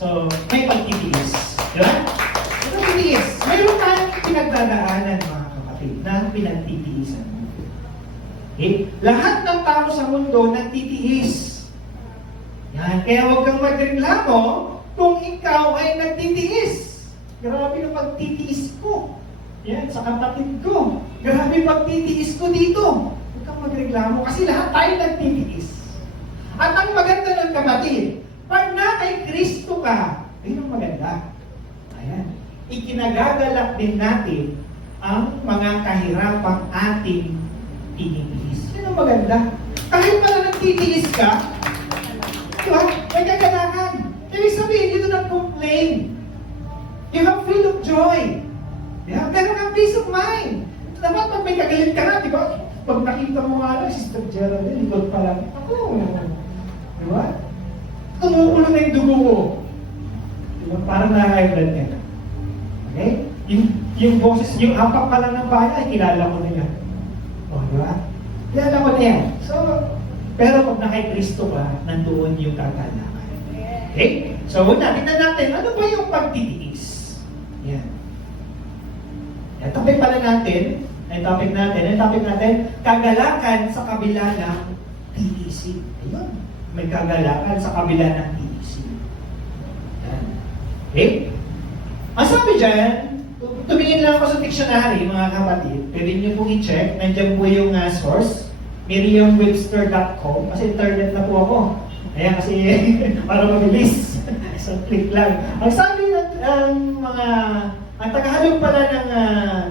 So, may pagtitiis. Di ba? May pagtitiis. Mayroon tayong pinagdadaanan, mga kapatid, na pinagtitiisan mo. Okay? Lahat ng tao sa mundo nagtitiis. Yan. Kaya huwag kang magreklamo kung ikaw ay nagtitiis. Grabe yung pagtitiis ko. Yan, sa kapatid ko. Grabe pagtitiis ko dito. Huwag kang magreklamo kasi lahat tayo nagtitiis. At ang maganda ng kapatid, pag na kay Kristo ka, yun ang maganda. Ayan. Ikinagagalak din natin ang mga kahirapang ating tinitiis. Yun ang maganda. Kahit pala nagtitiis ka, di ba? May kagalakan. Ibig sabihin, you do not complain. You have feel of joy. Yeah? Meron kang peace of mind. Dapat pag may kagalit ka na, di ba? Pag nakita mo nga lang, Sister Geraldine, likod pa lang. Ako, di ba? Tumukulo na yung dugo ko. Di ba? Parang na-high blood ka. Okay? Yung boses, yung hapak pa lang ng bahay, kilala ko na yan. O, di ba? Kilala ko na yan. So, pero pag nakay-Kristo ka, nandoon yung kagalakan. Okay? So, tingnan natin, ano ba yung pagtitiis? Yan. Yung topic pala natin, ang topic natin, kagalakan sa kabila ng tiisin. Ayun. May kagalakan sa kabila ng tiisin. Yan. Okay? Ang sabi dyan, tumingin lang ako sa dictionary, mga kapatid. Pwede nyo pong i-check. Nandiyan po yung source. Merriam-Webster.com. Kasi internet na po ako. Ayan, kasi para mabilis. So, click lang. Ang sabi ng ang tagahalog pala ng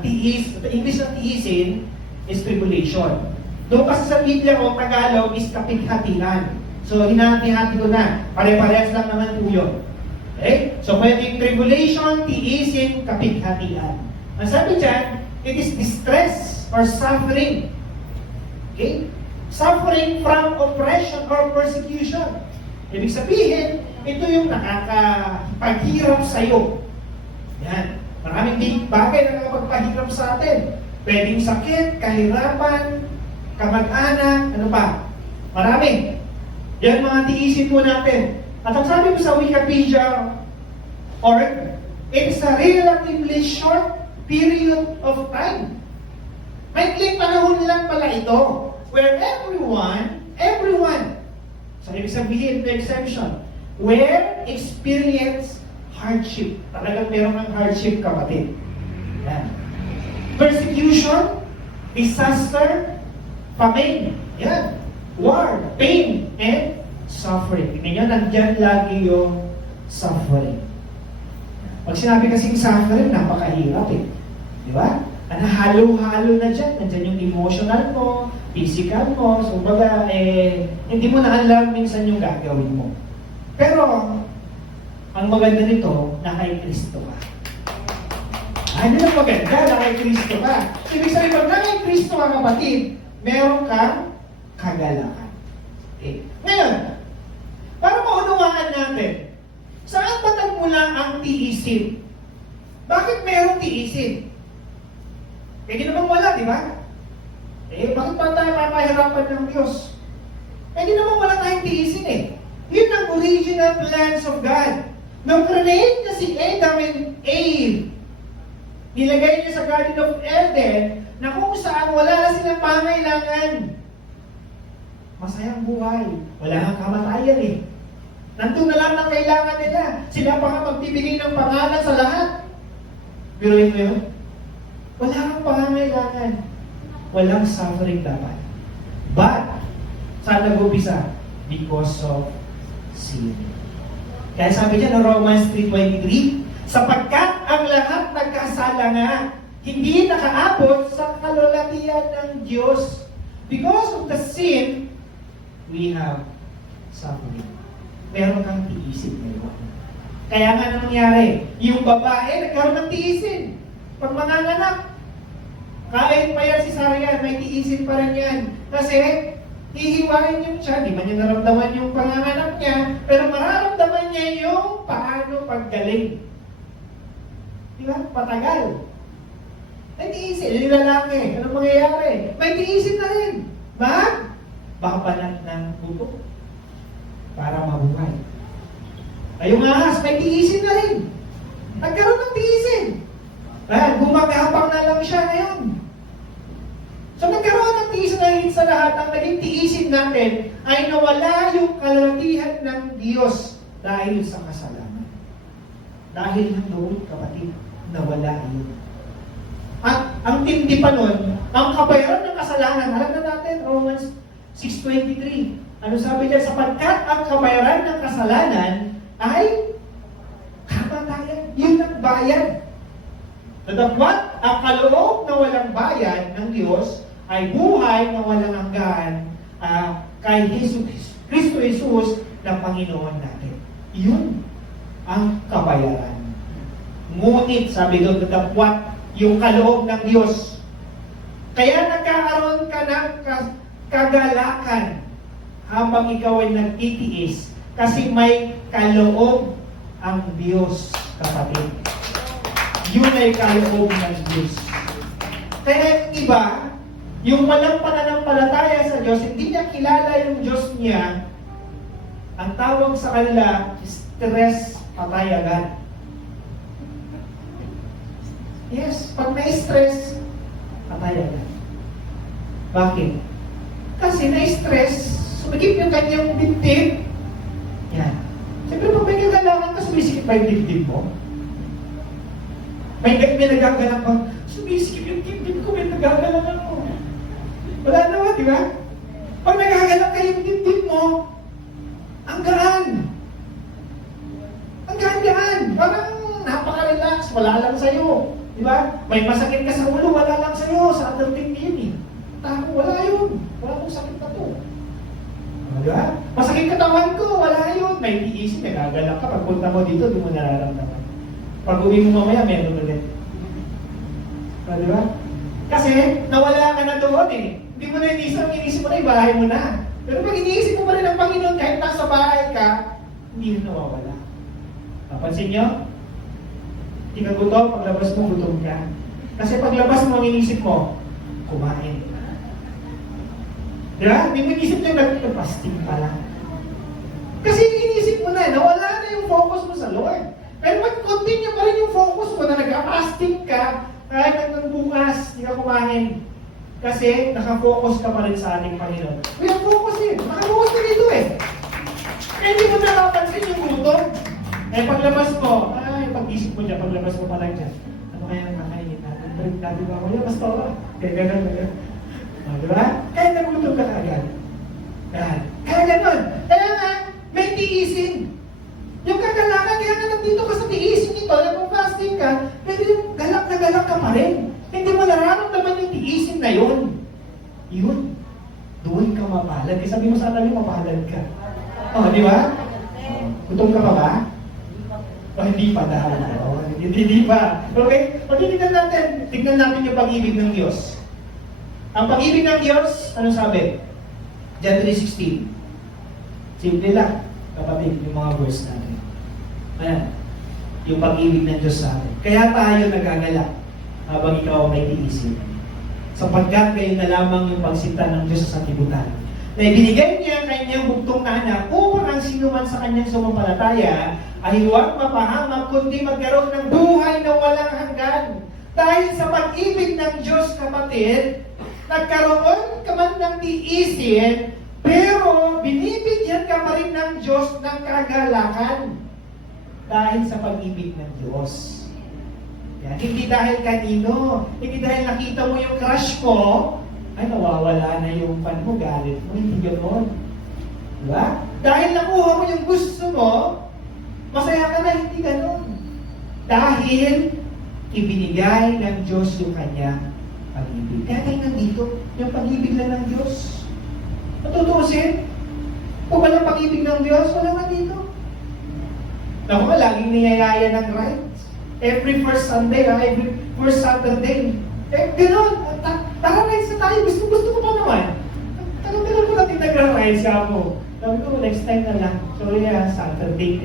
tiis, English ng tiisin, is tribulation. Doon kasi sa Biblia ko, Tagalog is kapighatian. So, hinahati-hati ko na. Pare-parehas lang naman po yun. Okay? So, pwedeng tribulation, tiisin, kapighatian. Ang sabi dyan, it is distress or suffering. Okay? Suffering from oppression or persecution. Ibig sabihin, ito yung nakakapaghirap sa'yo. Yan. Maraming bagay na nakapagpahirap sa atin. Pwedeng sakit, kahirapan, kamag-anak, ano pa? Marami. Yan mga tiisin po natin. At ang sabi ko sa Wikipedia org, it's a relatively short period of time. Maikling panahon lang pala ito where everyone, so ibig sabihin, the exception, where experience hardship. Talagang meron ng hardship, kapatid. Yan. Persecution, disaster, famine, yan. War, pain, and suffering. Tingnan nyo, nandyan lagi yung suffering. Pag sinabi kasing suffering, napakahirap eh. Di ba? Halo-halo na dyan. Nandyan yung emotional mo, physical mo. So, baga, hindi mo na alam minsan yung gagawin mo. Pero, ang maganda nito, naka Kristo ka. Ano ang maganda, naka Kristo ka. Ibig sabihin, pag naka Kristo ka, kapatid, meron kang kagalakan. Okay. Ngayon, para maunawaan natin, saan ba nagmula ang tiisin? Bakit merong tiisin? Pwede naman wala, di ba? Bakit pa tayo papahirapan ng Diyos? Pwede naman wala tayong tiisin eh. Yun ang original plans of God. Nung create niya si Adam and Eve, nilagay niya sa Garden of Eden na kung saan wala na silang pangailangan. Masayang buhay. Wala nang kamatayan eh. Nandun na lang ang kailangan nila. Sila pa nga magbibigay ng pangalan sa lahat. Pero yun, wala kang pangangailangan. Walang suffering dapat. But, saan nag-umpisa? Because of sin. Kaya sabi niya no Romans 3:23, sapagkat ang lahat nagkasala nga, hindi nakaabot sa kalwalhatian ng Diyos. Because of the sin, we have suffering. Meron kang tiisin ngayon. Kaya nga nangyari, yung babae nagkaroon ng tiisin. Pag manganganak, kahit pa yan si Sarah, may tiisin pa rin yan. Kasi, hihiwain yung siya, di man niya naramdaman yung panganganak niya, pero mararamdaman niya yung paano paggaling. Di ba? Patagal. May tiisin. Yung lalaki, anong mangyayari? May tiisin na rin. Babanat ng buto para mabuhay. Ay, yung ahas, may tiisin na rin. Nagkaroon ng tiisin. Gumagapang na lang siya ngayon. So nagkaroon ng tiisin na higit sa lahat, ang naging tiisin natin ay nawala yung kalatihan ng Diyos dahil sa kasalanan. Dahil ng doon, kapatid, nawala yun. At ang tindi pa nun, ang kabayaran ng kasalanan, alam na natin, Romans 6:23. Ano sabi niya? Sapagkat ang kabayaran ng kasalanan ay kamatayan. Yun ang bayad. Datapwat, ang kaloob na walang bayad ng Diyos ay buhay na walang hanggan kay Kristo Jesus na Panginoon natin. Yun ang kabayaran. Ngunit, sabi doon, datapwat, yung kaloob ng Diyos. Kaya nagkakaroon ka ng kagalakan habang ikaw ay nagtitiis kasi may kaloob ang Diyos, kapatid. Yun ay kaloob ng Diyos. Kaya yung iba, yung walang pananampalataya sa Diyos, hindi niya kilala yung Diyos niya, ang tawag sa kanila, stress patay agad. Yes, pag na-stress, patay agad. Bakit? Kasi na-stress, sumigip yung kanyang dibdib. Yan. Siyempre, pag may kagalakan ka, sumisikip ba yung dibdib mo? May nagagalang ka, sumisikip yung dibdib ko, may nagagalang mo. Wala naman, di ba? Pag nagagalang ka yung dibdib mo, ang gaan. Ang gaan-gaan. Parang napaka-relax, wala lang sa'yo. Di ba? May masakit ka sa ulo, wala lang sa'yo. Sa undertake yun eh. Tako, wala yun. Wala kong sakit na to. Diba? Masakit katawan ko, wala yun. May tiisin, nagagalak ka. Pagpunta mo dito, di mo nararamdaman. Pag uwi mo mamaya, meron ulit. Diba? Kasi, nawala ka na doon eh. Hindi mo na inisip mo na, ibahay mo na. Pero pag iniisip mo pa rin ang Panginoon, kahit nasa bahay ka, hindi na nawawala. Napansin nyo? Hindi ka gutom, paglabas mo, gutom ka. Kasi paglabas mo, ang inisip mo, kumain. Diba? Hindi mo inisip nyo, nag-fasting pala. Kasi inisip mo na, nawala na yung focus mo sa Lord. Pero mag-continue pa rin yung focus mo na nag-fasting ka, kahit hanggang bukas, hindi ka kumain. Kasi nakafocus ka pa rin sa ating Panginoon. We are focus eh. Nakafocus ka dito eh. Kaya hindi mo nakapansin yung gutom. Eh paglabas mo, pag-isip mo dyan, paglabas mo pa lang dyan. Ano kaya ang makainin natin? Balik natin ba ako yan? Basta ako. Kaya gano'n. Diba? Kaya nagutom ka agad. Kaya gano'n. Kaya nga, may tiisin. Yung kagalakan, kaya nga nandito ka sa tiisin ito, nag-fasting ka, pero yung galak na galak ka pa rin. Hindi mo nararamdaman yung tiisin na yun. Yun. Doon ka mapalad. Kasi sabi mo sa atin, mapalad ka. Di ba? Gutom ka pa ba? Hindi pa dahil. Hindi pa. Okay? Tignan natin yung pag-ibig ng Diyos. Ang pag-ibig ng Diyos, ano sabi? John 3:16. Simple lang, kapatid, yung mga verse natin. Ayan. Yung pag-ibig ng Diyos sa atin. Kaya tayo nagagalak habang ikaw may tiisin. Sapagkat kayo na lamang yung pagsinta ng Diyos sa sanlibutan. Na ibinigay niya ang kanyang bugtong na anak upang ang sinuman sa kanyang sumampalataya ay huwag mapahamak kundi magkaroon ng buhay na walang hanggan. Dahil sa pag-ibig ng Diyos, kapatid, nagkaroon ka man ng tiisin, pero binibigyan ka pa rin ng Diyos ng kagalakan. Dahil sa pag-ibig ng Diyos. Yan. Hindi dahil kanino, hindi dahil nakita mo yung crush mo, ay nawawala na yung pan mo, galit mo, hindi gano'n. Diba? Dahil nakuha mo yung gusto mo, masaya ka na, hindi gano'n. Dahil ibinigay ng Diyos yung kanyang pag-ibig. Kaya tayo nandito, yung pag-ibig lang ng Diyos. Matutusin, kung walang pag-ibig ng Diyos, wala nga dito. Naku nga, laging niyayaya ng rights. Every first Sunday, every first Saturday. Gano'n, tara rights na tayo, gusto ko pa naman. Tagal ko natin nagra-rights ka mo. Sabi ko, next time na lang. Sorry, Saturday.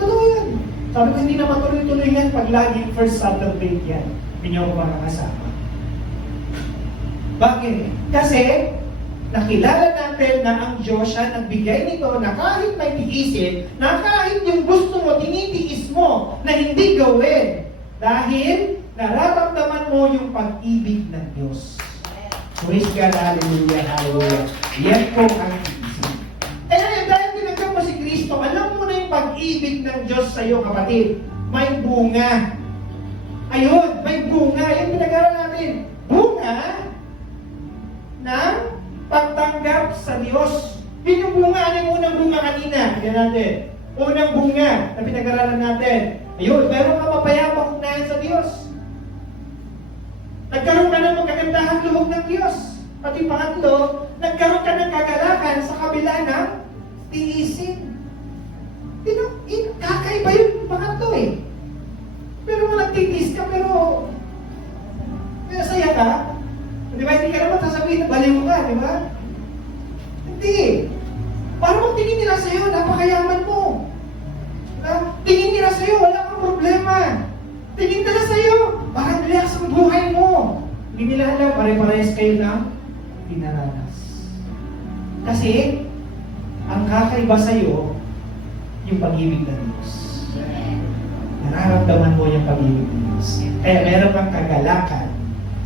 Totoo yan. Sabi ko, hindi naman tuloy-tuloy yan pag laging first Saturday yan. Hindi niyo ako makakasama. Bakit? Kasi, Nakilala natin na ang Diyos siya nagbigay nito na kahit may tiisin, na kahit yung gusto mo, tinitiis mo, na hindi gawin. Dahil nararamdaman mo yung pag-ibig ng Diyos. Praise God, hallelujah, hallelujah. Yan po ang tiisin. Eh, dahil tinanggap mo si Kristo, alam mo na yung pag-ibig ng Diyos sa iyo, kapatid. May bunga. Ayun, may bunga. Yung pinag-aaral natin. Bunga ng pagtanggap sa Diyos. Yun yung bunga. Ano yung unang bunga kanina? Yan natin. Unang bunga na pinag-aralan natin. Ayun, meron ka mapayapang ugnayan sa Diyos. Nagkaroon ka ng magagandahang loob ng Diyos. Pati pangatlo, nagkaroon ka ng kagalakan sa kabila ng tiisin. Kakaiba yung pangatlo eh. Pero kung nagtitiis ka, pero masaya ka, di ba? Hindi ka naman sasabihin na baliw ka, di ba? Hindi. Parang tingin nila sa'yo, napakayaman mo. Diba? Tingin nila sa'yo, wala kang problema. Tingin nila sa'yo, parang relax ang buhay mo. Hindi nila alam, pare-parehas kayo ng dinaranas. Kasi, ang kakaiba sa'yo, yung pag-ibig ng Diyos. Nararamdaman mo yung pag-ibig ng Diyos. Kaya meron kang kagalakan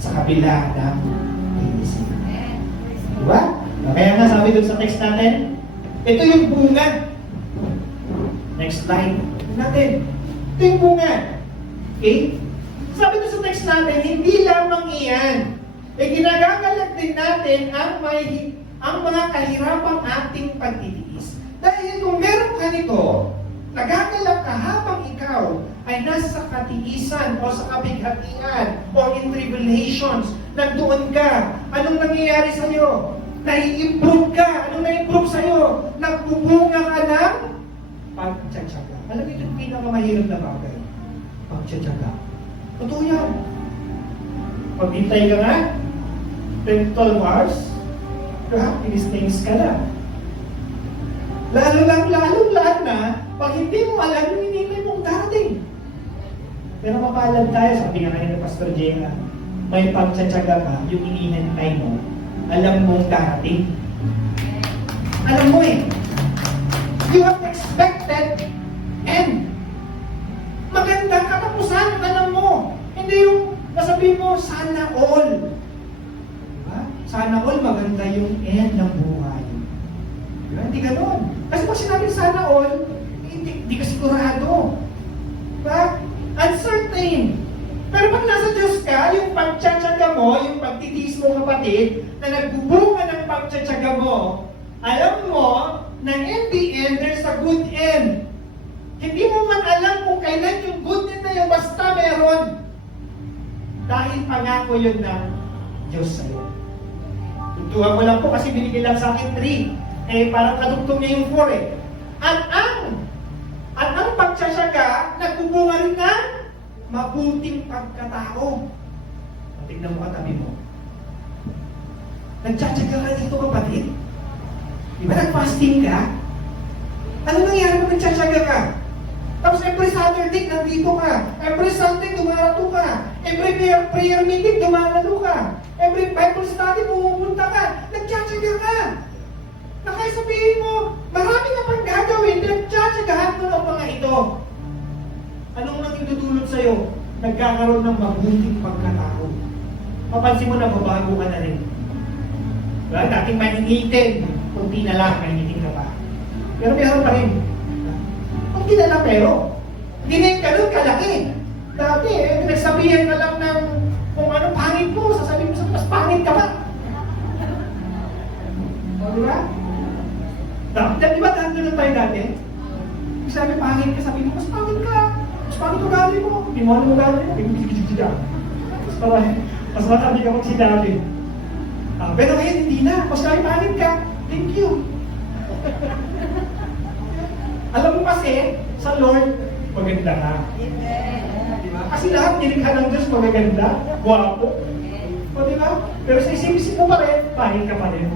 sa kabila ng tiisin. Diba? Kaya nga sabi dun sa text natin, ito yung bunga. Next slide. Natin. Ito yung bunga. Okay? Sabi dun sa text natin, hindi lamang iyan. Ginagagalak din natin ang mga kahirapang ating pagtitiis. Dahil kung meron ka nito, nagagalak ka habang ikaw ay nasa katiisan o sa kabighatian o in tribulations, nandoon ka, anong nangyayari sa'yo? Nai-improve ka. Anong na-improve sa'yo? Nagbubunga ka ng pagtsatsaga. Alam niyo yung pinakamahirap na bagay? Pagtsatsaga. Totoo yan. Paghintay ka nga, 10-12 hours, tinis ka na. Lalo na, pag hindi mo alam, yung hinihintay mong darating. Pero mapalad tayo, sabi nga ngayon ni Pastor Jay, may pagtsatsaga ka, yung hinihintay mo, alam mong darating. Alam mo eh. You have expected end. Magandang katapusan, alam mo. Hindi yung nasabihin mo, sana all. Diba? Sana all, maganda yung end ng buhay. Diba? Hindi ganoon. Kasi pag sinabi sana all, hindi ka sigurado. Diba? Uncertain. Pero pag nasa Diyos ka, yung pagtsatsaga mo, yung pagtitiis mo kapatid, na nagbubunga ng pagtsatsaga mo, alam mo na in the end, there's a good end. Hindi mo man alam kung kailan yung good end na yun, basta meron. Dahil pangako yun ng Diyos sa'yo. Tutuhan mo lang po kasi binigay lang sa akin 3. Eh, parang kadugtong niya yung 4 eh. At ang pagtsatsaga, nagbubunga rin ng mabuting pagkatao. Tignan mo katabi mo. Nagtsatsaga ka dito kapatid. Di ba nag-fasting ka? Ano nangyari kung nagtsatsaga ka? Tapos every Saturday, nandito ka. Every Sunday, dumarato ka. Every prayer meeting, dumaralo ka. Every Bible study, pumupunta ka. Nagtsatsaga ka. Na kaya sabihin mo, marami ka pang gagawin, nagtsatsagahan mo ng mga ito. Anong nang itutulot sa'yo? Nagkakaroon ng mabuting pagkatao. Mapansin mo na babago ka na rin. Well, dating mainitin, kunti na lang, mainitin ka pa. Pero meron pa rin. Kunti na lang pero. Hindi na yung ganun kalaki. Dati nagsabihan ka lang ng kung ano pangit mo, sasabihin mo sa mas pangit ka pa. O, di ba? Di ba ganun tayo dati? Sabi pangit ka, sabi mo, mas pangit ka. Mas pangit ugali mo. Hindi mo alam ugali mo. Mas marami ka magsinabi. Pero ngayon, hindi na. Mas kami pangit ka. Thank you. Alam mo kasi, sa Lord, maganda ka. Diba? Kasi lahat nilikha ng Diyos magaganda, guwapo. O diba? Pero sa isip-isip mo pa rin, pangit ka pa rin.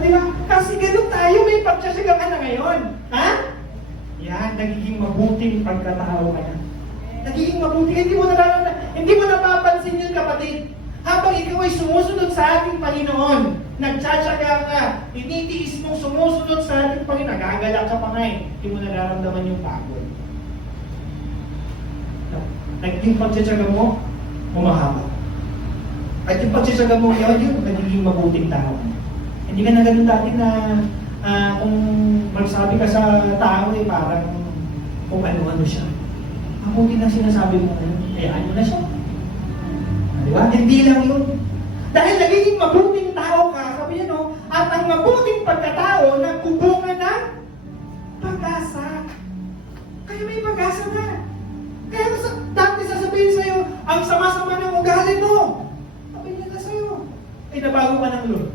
Diba? Kasi ganun tayo, may pagtsatsaga ka na ngayon. Ha? Yan, nagiging mabuting pagkatao ka na. Nagiging mabuting, hindi mo napapansin yun kapatid. Habang ikaw ay sumusunod sa ating Panginoon, nagtsatsaga ka, tinitiis mong sumusunod sa ating Panginoon, nagagalak ka pa nga eh, hindi mo nararamdaman yung pagod. Yung pagtsatsaga mo, humahaba. At yung pagtsatsaga mo, yun, nagiging mabuting tao. Hindi ka na ganun dati na kung magsabi ka sa tao eh, parang kung ano-ano siya. Mabuti na sinasabi mo ngayon, ano na siya. Diba? Hindi lang yun. Dahil nagiging mabuting tao ka, sabi niya no, at ang mabuting pagkatao nagkubungan ng pag-asa. Kaya may pag-asa na. Kaya dati sasabihin sa'yo, ang sama-sama ng ugali mo. Sabi niya na sa'yo, ay nabago ka ng Lord.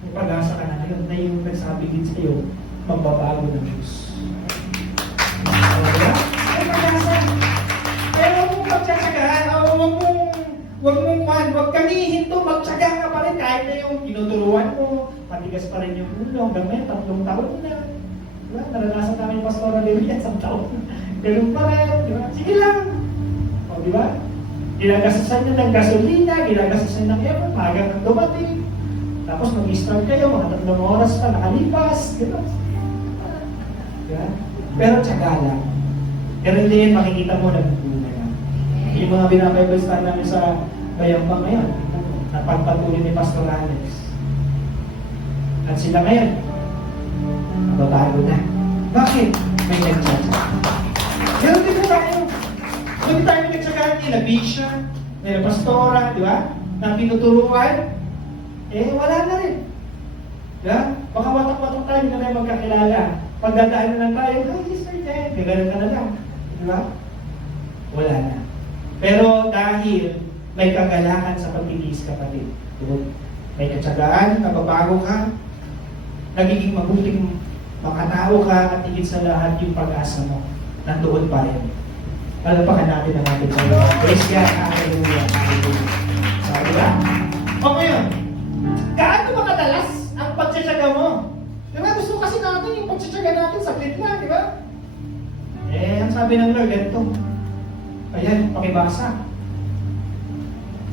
May pag-asa ka na ngayon na yung nagsabi din sa'yo, magbabago ng Diyos. Diba? May pag-asa. Kaya huwag mong pagtsatsagaan, huwag kang hihinto, magtsaga ka pa rin kahit na yung tinuturuan mo, matigas pa rin yung ulo, hanggang may 3 taon na. Diba? Naranasan namin Pastora Lilian, 1 taon. Ganun pa rin, diba? Sige lang. O, diba? Ginagasasan nyo ng gasolina, ginagasasan ng effort, magang ng dumating. Tapos mag-start kayo, mga 3 oras pa nakalipas. Diba? Diba? Pero tsaga lang. Pero hindi yan makikita mo nagpupunta na. Yung mga binabible stand namin sa Bayambang ngayon, napagpatuloy ni Pastor Alex. At sila ngayon, nababago na. Bakit? May nagtsatsaga. Ganun din po tayo. Ganun tayo nagtsatsaga nila Bisha, nila Pastora, di ba? Na tinuturuan, wala na rin. Diba? Baka watak-watak tayo, hindi na tayo magkakilala. Pagdadaan na lang tayo, ay, Sister Jen, gano'n ka na lang. Diba? Wala na. Pero dahil may kagalakan sa pagtitiis kapatid, may katsagaan, nababago ka, nagiging mabuting makatao ka, at higit sa lahat yung pag-asa mo, nandoon pa rin. Palapakan natin ang ating Panginoon. Praise God, hallelujah, hallelujah. So, diba? O ngayon, gaano ba kadalas ang pagtsatsaga mo? Diba? Gusto kasi natin yung pagtsatsaga natin saglit na, diba? Ang sabi ng Lord, ganito. Ayan, pakibasa.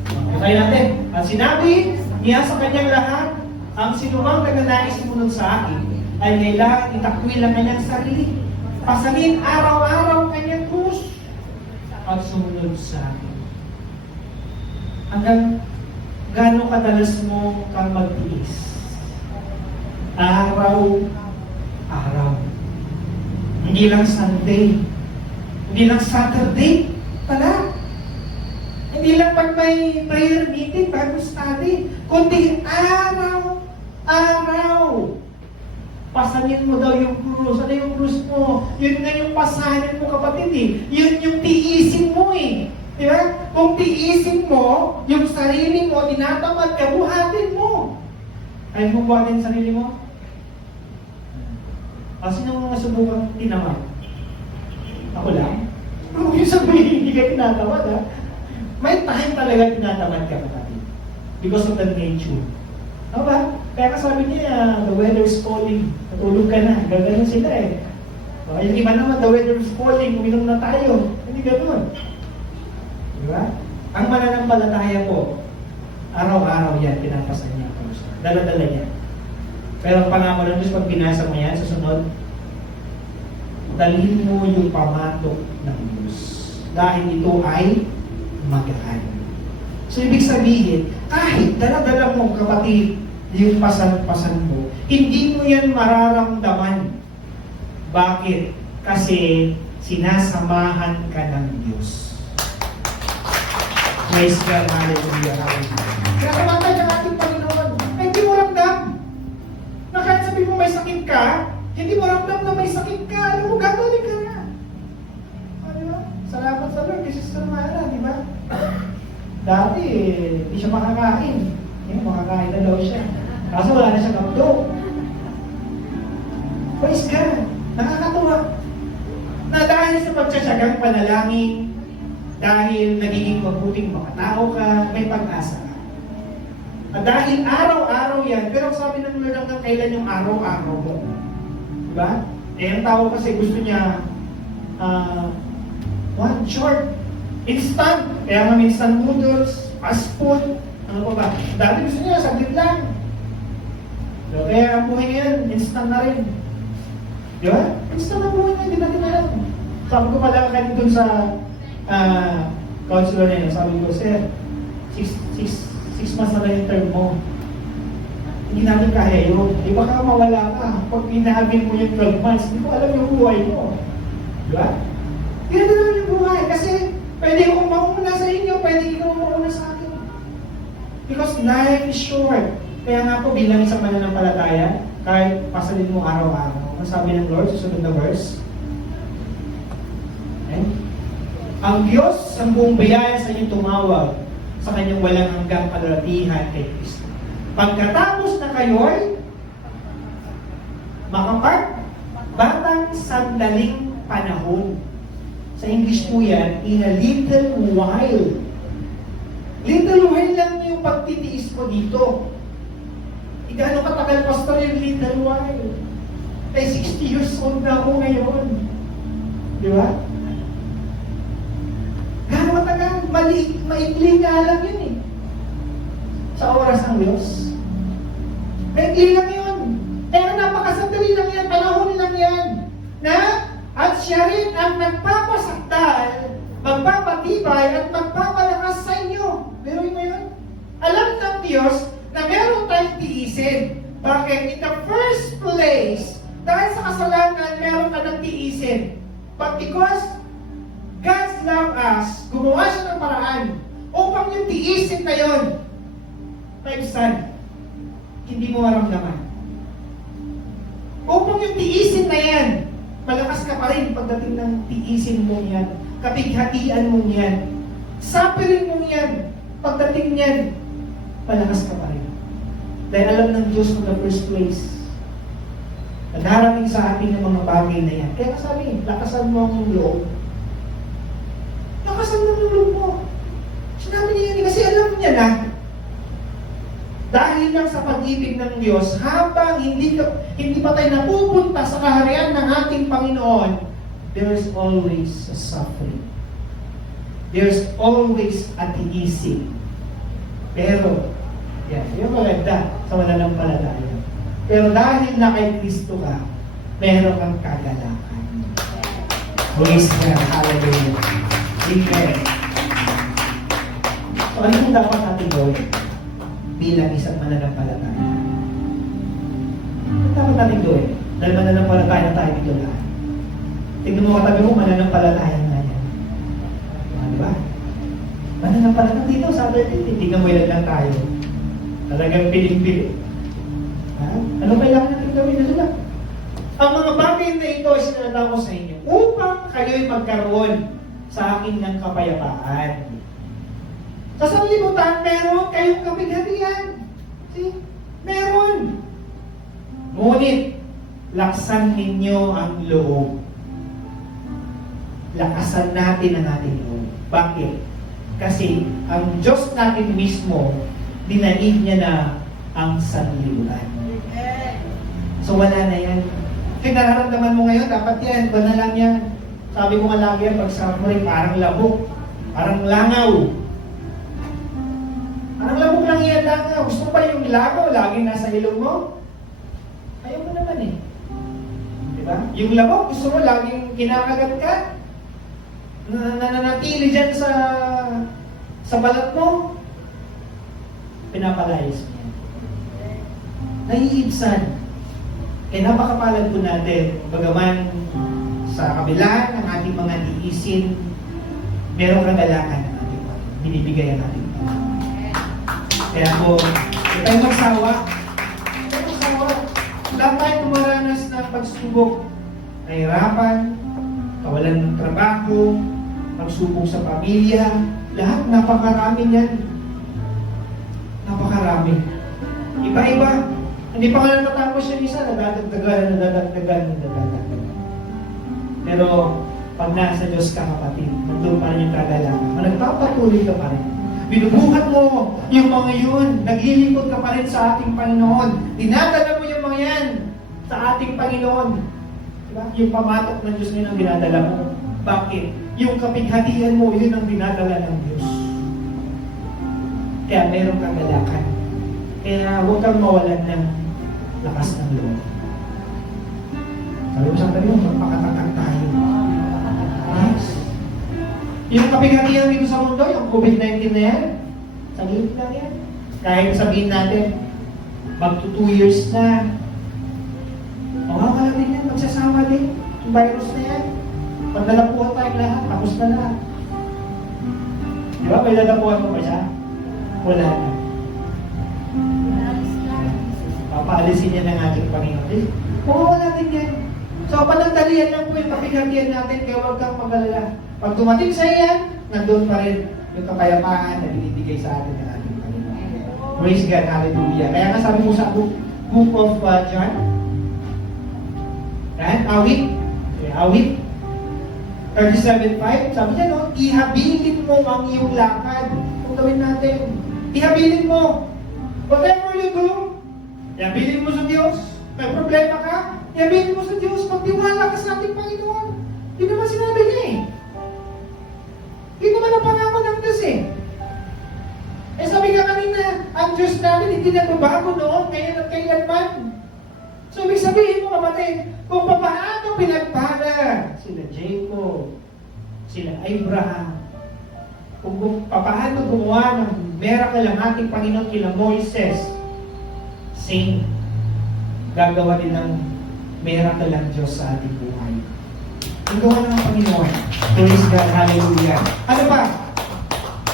Patay natin. At sinabi niya sa kanyang lahat, ang sinumang nagnanais sumunod sa akin, ay kailangan itakwil ang kanyang sarili. Pasanin araw-araw ang kanyang krus at sumunod sa akin. Hanggang gaano kadalas mo kang magtiis? Araw-araw. Hindi lang Sunday. Hindi lang Saturday. Pala. Hindi lang pag may prayer meeting, Bible study. Kundi araw-araw. Pasanin mo daw yung krus. Ano yung krus mo? Yun nga yung pasanin mo, kapatid eh. Yun yung tiisin mo eh. Diba? Kung tiisin mo, yung sarili mo, tinatamad ka, buhatin mo. Kaya mo buhatin sarili mo? Sino mga subukang tinamad? Ako lang? Huwag yung sabihin, hindi ka tinatamad ha. May time talaga tinatamad ka kapatid. Because of the nature. Ano ba? Kaya sabi niya, the weather is falling. Natulog ka na. Gano'n sila eh. Yung iba naman, the weather is falling. Uminom na tayo. Hindi gano'n. Diba? Ang mananampalataya po, araw-araw yan, pinapasan niya. Dala-dala niya. Pero ang pangako ng Diyos, pag binasa mo yan, susunod, dalhin mo yung pamatok ng Diyos. Dahil ito ay magaan. So, ibig sabihin, kahit dala-dala mo, kapatid, yung pasan-pasan mo, hindi mo yan mararamdaman. Bakit? Kasi sinasamahan ka ng Diyos. Praise God, hallelujah, hallelujah. Kaya kamatay ng ating Panginoon, ay hindi mo ramdam. Na kahit sabihin mo may sakit ka, hindi mo ramdam na may sakit ka, alam mo, gagawin ka na. Diba? Salamat sa Lord, kay Sister Mara, di ba? Dati, hindi siya makakain. Makakain na daw siya. Kaso wala na siyang abdo. Praise God. Nakakatuwa. Na dahil sa pagtsatsagang panalangin, dahil nagiging mabuting makatao ka, may pag-asa ka. At dahil araw-araw yan, pero sabi ng Lord hanggang kailan yung araw-araw mo. Diba? Ang tao kasi gusto niya one short, instant. Kaya nga instant noodles, fast food, ano pa ba? Dati gusto niya, saglit lang. So, kaya ang buhay ngayon, instant na rin. Di ba? Instant na buhay ngayon, di natin alam. Sabi ko pala kanina dun sa counselor na yun, sabi ko, sir, 6 months na lang yung term mo. Hindi natin kaya yun. Di baka mawala ka. Pag inahabin mo yung 12 months, hindi ko alam yung buhay mo. Di ba? Hindi natin alam yung buhay. Kasi pwede akong mauna sa inyo, pwede ikaw mauna sa akin. Because life is short. Kaya nga po, bilang isang mananampalataya, kahit pasalin mo araw-araw, ang sabi ng Lord, susunod na verse, ang Diyos ang buong biyaya sa inyo tumawag sa kanyang walang hanggang kalulatihan kay Kristo. Pagkatapos na kayo'y batang sandaling panahon. Sa English po yan, in a little while. Little while lang yung pagtitiis mo dito. Gaano katagal, pastor, yung little while? 60 years old na ako ngayon. Di ba? Gaano katagal? Maikli nga lang yun eh. Sa oras ng Diyos. Maikli lang yun. Kaya napakasandali lang yan, panahon lang yan. At siya rin ang nagpapasakdal, magpapatibay at magpapalakas sa inyo. Meron mo yun? Alam ng Diyos na meron tayong tiisin. Bakit? In the first place, dahil sa kasalanan, meron ka ng tiisin. But because God's love us, gumawa siya ng paraan upang yung tiisin na yun, son, hindi mo maramdaman. Upang yung tiisin na yan, malakas ka pa rin pagdating ng tiisin mo yan, kapighatian mo yan, suffering mo yan, pagdating niyan, malakas ka pa rin. Dahil alam ng Diyos in the first place, na darating sa atin ng mga bagay na yan. Kaya sabi, lakasan mo ang loob. Lakasan mo ang loob mo. Sinabi niya yan, kasi alam niya na, dahil lang sa pag-ibig ng Diyos, habang hindi pa tayo napupunta sa kaharian ng ating Panginoon, there's always a suffering. There's always a tiising. Pero, yan, yung maganda sa mananampalataya. Pero dahil na kay Kristo ka, meron kang kagalakan. Praise God. Hallelujah. Amen. So, ano yung dapat natin gawin bilang isang mananampalataya? Ano dapat natin gawin? Dahil mananampalataya tayo dito lahat. Tignan mo katabi mo, mananampalataya na yan. Diba? Mananampalataya dito sa atin, tignan mo ilan lang tayo. Talagang piling-piling. Ano kailangan natin gawin na lang? Ang mga bagay na ito ay sinalata ko sa inyo upang kayo'y magkaroon sa akin ng kapayapaan. Sa sanlibutan, meron kayong kapighatian. See? Meron. Ngunit, laksan ninyo ang loob. Lakasan natin ang ating loob. Bakit? Kasi ang Diyos natin mismo, dinaig niya na ang sanlibutan. So wala na yan. Kaya nararamdaman mo ngayon, dapat yan, wala lang yan. Sabi ko nga lagi yan, pag suffering, parang labok, parang langaw. Parang labok lang yan, langaw. Gusto pa yung langaw, lagi nasa ilong mo? Ayaw mo naman eh. Diba? Yung labok, gusto mo laging kinakagat ka? Nananatili dyan sa balat mo? Pinapalayas niya. Naiibsan. Kaya napakapalad po natin, bagaman sa kabila ng ating mga tiisin, merong kagalakan ng ating Panginoon. Binibigay ang ating Panginoon. Kaya po, huwag tayong magsawa. Huwag tayong magsawa. Lahat tayo tumaranas ng pagsubok, nahirapan, kawalan ng trabaho, pagsubok sa pamilya, lahat, napakarami niyan. Napakarami. Iba-iba. Hindi pa nga natatapos yung isa, nadadagdagan. Pero, pag nasa Diyos ka, kapatid, nandun pa rin yung kagalakan. Nagpapatuloy ka pa rin. Binubuhat mo yung mga yun. Naglilingkod ka pa rin sa ating Panginoon. Dinadala mo yung mga yan sa ating Panginoon. Diba? Yung pamatok ng Diyos ngayon ang dinadala mo. Bakit? Yung kapighatian mo, yun ang dinadala ng Diyos. Kaya meron kang galakan. Kaya huwag kang mawalan ng lakas ng loob. Sabi mo sa tayo, magpakatakang tayo. Yes. Yung kapighatian dito sa mundo, yung COVID-19 na yan, saglit lang yan. Kahit sabihin natin, magto 2 years na, mawawala din yan, magsasama din. Yung virus na yan. Pag nalapuan tayong lahat, tapos na lahat. Di ba? May nalapuan mo ba siya? Wala na. Papaalisin niya ng ating Panginoon. Mawawala din yan. So, panandalian lang po yung kapighatian natin, kaya huwag kang mag-alala. Pag dumating sa iyan, nandun pa rin yung kapayapaan na binibigay sa atin ng ating Panginoon. Praise God, hallelujah. Kaya nga sabi mo sa book of John, yan, awit 37:5, sabi niya, no, ihabilin mo ang iyong lakad. Kung gawin natin, ihabilin mo. Whatever you do, ihabilin mo sa Diyos. May problema ka, ihabilin mo sa Diyos. Magtiwala ka sa ating Panginoon. Yun naman sinabi niya eh. Yun naman ang pangako ng Diyos eh. Eh sabi ka kanina, ang Diyos natin hindi nagbabago noon, ngayon at kailanman. So ibig sabihin mo kapatid, kung paano pinagpala sila Jacob, sila Abraham, kung paano gumawa ng miracle ang ating Panginoon kila Moises, same, gagawa din ng miracle ang Diyos sa ating buhay. Ang gawa ng Panginoon. Praise God, hallelujah. Ano ba?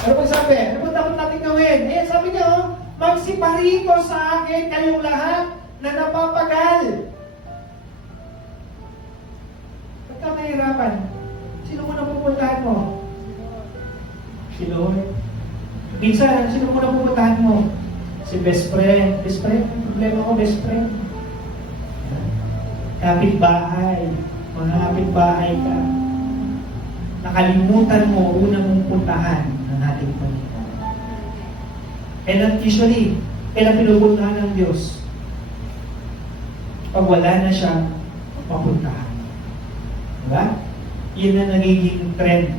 Ano ba sabi? Ano ba dapat natin gawin? Eh, sabi niya, oh, magsiparito sa akin kayong lahat na napapagal. Pagka nahihirapan, sino mo na pupuntahan mo? Si Lord. Minsan, sino mo na pupuntahan mo? Si best friend. Best friend? Problema ko, best friend. Kapitbahay. Mga kapitbahay ka. Nakalimutan mo, unang mong puntahan ng ating Panginoon. And usually, kailan pinupuntahan ng Diyos? Pag wala na siya, mapuntahan. Diba? Yun na nagiging trend.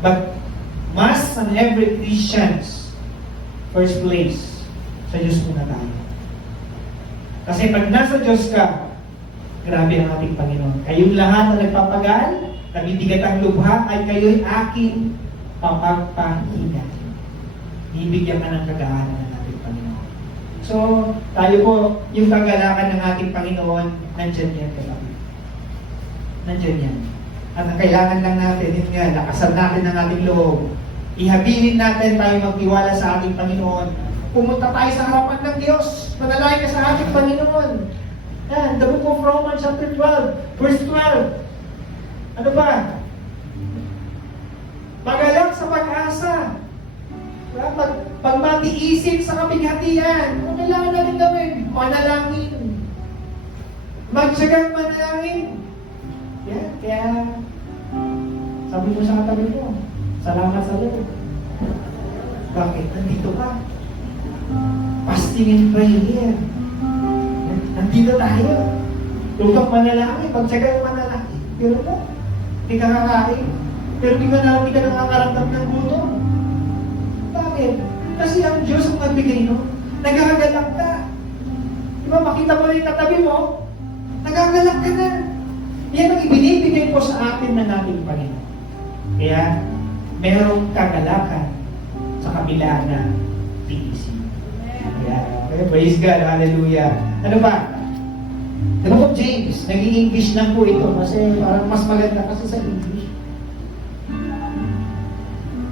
But must and every Christians, first place, sa Diyos muna tayo. Kasi pag nasa Diyos ka, grabe ang ating Panginoon. Kayong lahat na nagpapagal, nabibigat ang lubha, ay kayo'y aking papagpahinga. Ibigyan ka ng kagaanan ng ating Panginoon. So, tayo po, yung kagalakan ng ating Panginoon, nandyan yan kapatid. Nandyan yan. At ang kailangan lang natin, yun nga, lakasan natin ang ating loob. Ihabilin natin tayo magtiwala sa ating Panginoon. Pumunta tayo sa harapan ng Diyos. Manalangin ka sa ating Panginoon. Yan, the book of Romans chapter 12, verse 12. Ano ba? Magalak sa pag-asa. Pagmatiisip sa kapighatian. Ano kailangan natin gawin? Manalangin. Magsagang manalangin. Yan, kaya sabi mo sa katabi mo, salamat sa Lord. Bakit? Nandito ka. Fasting and prayer. Nandito tayo. Lutang manalangin, magsagang manalangin. Pero mo, hindi ka kakain. Pero hindi ka nakakaramdam ng gutom. Bakit? Kasi ang Diyos ang nagbigay nun. Nagagalak ka. Diba, makita mo na yung katabi mo, nagagalak ka na. Yan ang ibinibigay po sa atin ng ating Panginoon. Kaya, merong kagalakan sa kabila na tiisin. Kaya, praise God, hallelujah. Ano ba? The book of James, naging English lang po ito kasi parang mas maganda kasi sa English.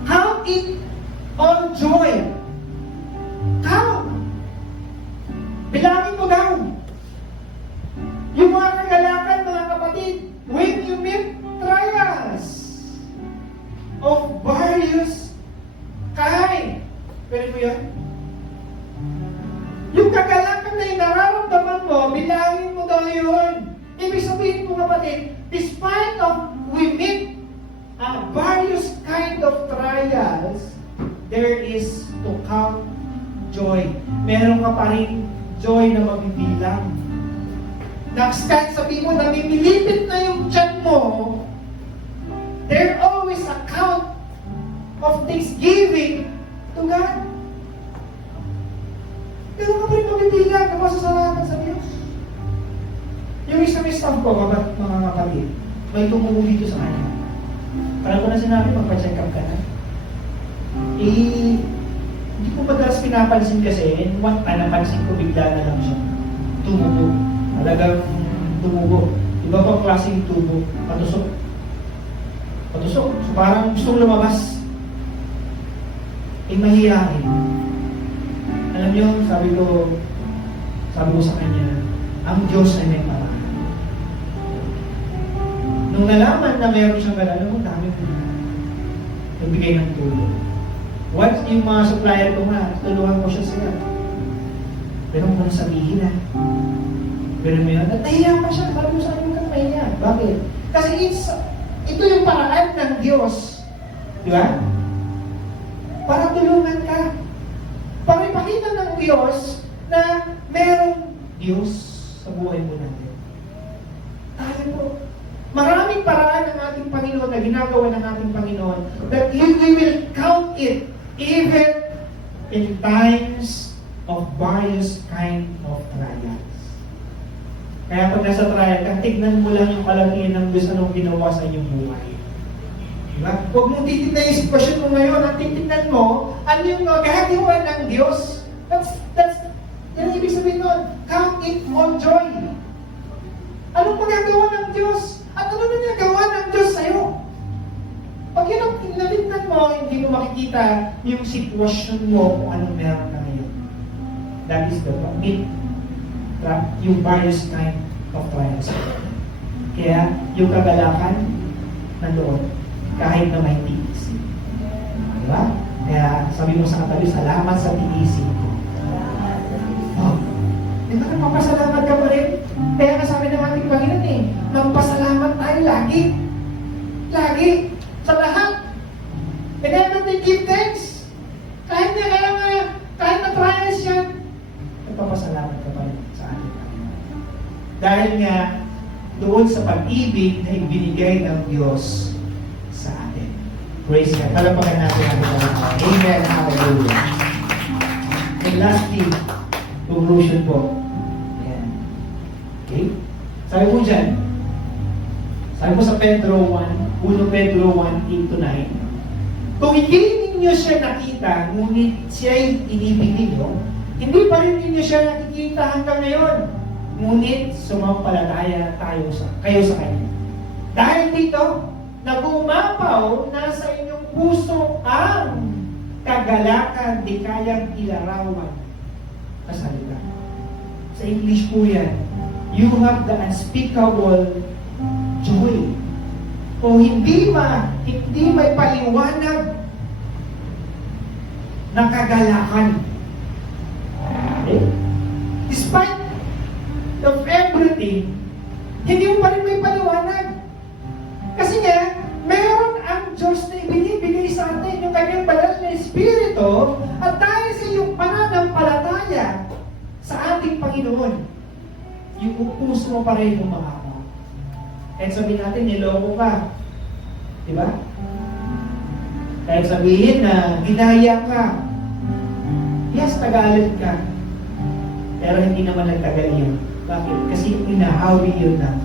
Count it all joy. Count. Bilangin mo daw. Yung mga kagalakan, mga kapatid, when you meet trials of various kind. Pwede mo yan? Yung kagalakan na yung nararamdaman mo, bilangin mo daw yun. Ibig sabihin mo kapatid, despite of we meet various kind of trials, there is to count joy. Meron ka pa rin joy na mabibilang. Next time sabihin mo, namimilipit na yung tiyan mo, there always a count of thanksgiving to God. magbibilang ng masasalamat sa Diyos. Yung isang staff ko, mga kapatid, may tumubo dito sa kanya. Parang ko na sinabi, magpa-check up ka na. Hindi ko madalas pinapansin kasi, and one time, napansin ko bigla na lang siya. Tumubo. Talagang tumubo. Iba pang klaseng tubo. Patusok. Patusok. So parang gustong lumabas. Mahihain. Alam niyo, sabi ko sa kanya, ang Diyos ay may paraan. Nung nalaman na meron siyang ganun, ang dami ko nagbigay ng tulong. Once yung mga supplier ko nga, tulungan ko siya sila. Pero kung sabihin na, pero may nahiya pa siya, sabi mo sa akin kang mahiya. Bakit? Kasi ito yung paraan ng Diyos. Di ba? Para tulungan ka. Para ipakita ng Diyos na merong Diyos sa buhay mo natin. Tayo po. Maraming paraan ng ating Panginoon na ginagawa ng ating Panginoon that we will count it even in times of various kind of trials. Kaya pag nasa trial ka, tignan mo lang yung kalakihan ng Diyos anong ginawa sa inyong buhay. Diba? Huwag mong titignan yung sitwasyon mo ngayon. Ang titignan mo, ano yung nagagawa ng Diyos. Yan ang ibig sabihin nun. Count it all joy. Anong magagawa ng Diyos? At ano na nagawa ng Diyos sa'yo? Pag yun ang tinalitan mo, hindi mo makikita yung sitwasyon mo kung anong meron na ngayon. That is the yung various kind of trials. Kaya yung kagalakan nandoon kahit na may tiisin. Diba? Kaya sabi mo sa katabi, salamat sa tiisin ko. Oh, di ba magpapasalamat ka pa rin? Kaya kasabi ng ating Panginoon magpasalamat tayo lagi. Lagi. Sa lahat. And everything give thanks. Kahit na trials yan, magpapasalamat ka pa rin sa ating Panginoon. Dahil nga, doon sa pag-ibig na ibinigay ng Diyos sa atin. Praise God. Palapakan natin ang Panginoon. Amen. Hallelujah. And lastly, conclusion po. Ayan. Okay? Sabi po dyan, sabi po sa Pedro 1, 1 Pedro 1, 8-9, kung hindi ninyo siya nakita, ngunit siya'y inibig ninyo, hindi pa rin ninyo siya nakikita hanggang ngayon. Ngunit sumampalataya kayo sa Kanya. Dahil dito, nagumapaw na sa inyong puso ang kagalakan di kayang ilarawan na salita. Sa English po yan, you have the unspeakable joy. O hindi may paliwanag na kagalakan. Okay? Despite of everything, hindi mo pa rin may paliwanag. Kasi nga, meron ang Diyos na ibinibigay sa atin yung kanyang banal na Espiritu at dahil sa iyong pananampalataya sa ating Panginoon, yung puso mo pa rin umakaw. Kahit sabihin natin, niloko ka. Diba? Kahit sabihin na ginaya ka. Yes, Tagalog ka. Pero hindi naman nagtagal yun. Bakit? Kasi inahawi yun ng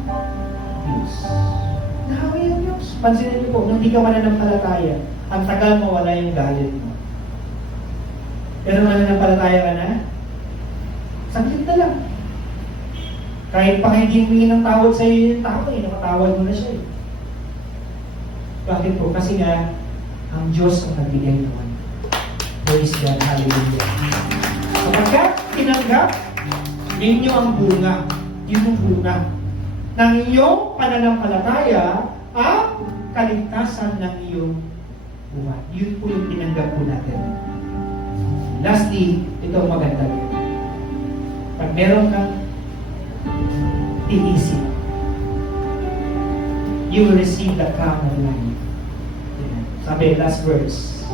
Diyos. Inahawi yung Diyos. Pansinin niyo po, nung hindi ka mananampalataya, ang tagal mo wala yung galit mo. Pero mananampalataya ka na, saglit na lang. Kahit pa hindi humingi ng tawad sa iyo yung tao, nakatawad mo na siya. Bakit po? Kasi nga, ang Diyos ang nagbigay naman. Praise God. Hallelujah. Kapagkat tinanggap ninyo ang bunga, yun ang bunga ng iyong pananampalataya, ang kaligtasan ng iyong buhay. Yun po yung tinanggap po natin. Lastly, ito ang maganda. Pag meron kang tiisin, you will receive the crown of life. Sabi, last verse.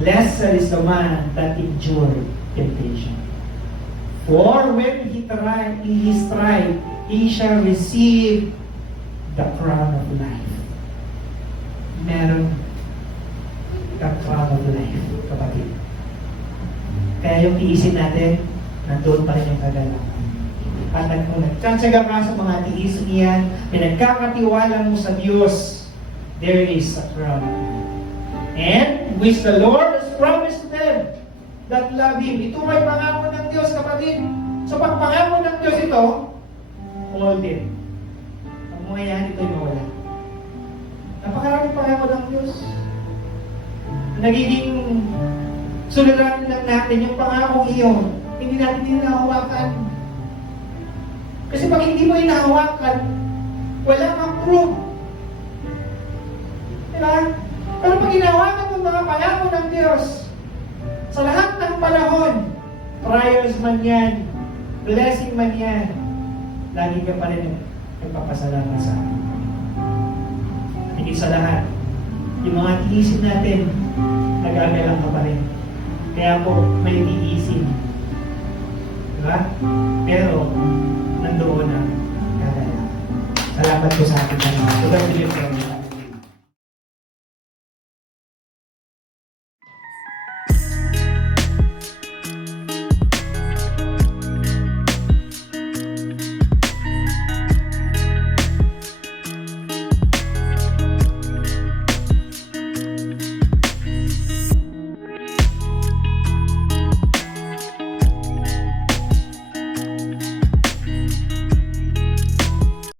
Blessed is the man that endured temptation. For when he is tried, he shall receive the crown of life. Meron the crown of life, kapatid. Kaya yung tiisin natin, nandoon pa rin yung kagalakan. At kung nagtsatsaga ka sa mga tiisin niyan, pinagkakatiwala mo sa Diyos, there is a crown. And which the Lord has promised them that love Him. Ito ay pangako ng Diyos, kapatid. So pag pangako ng Diyos ito, hold it. Ang mga yan, ito'y mawala. Napakaraming pangako ng Diyos. Nagiging suliranin lang natin yung pangako iyon. Hindi natin hinahawakan. Kasi pag hindi mo hinahawakan, wala kang proof. Diba? Pero pag hinahawakan mo mga pangako ng Diyos, sa lahat ng panahon, trials man yan, blessing man yan, lagi ka pa rin nagpapasalamat sa akin. Higit sa lahat, yung mga tiisin natin, nag-agalang ka pa rin. Kaya po, may tiisin. Diba? Pero, nandoon ang kagalakan. Salamat po sa akin. Tuloy-tuloy po.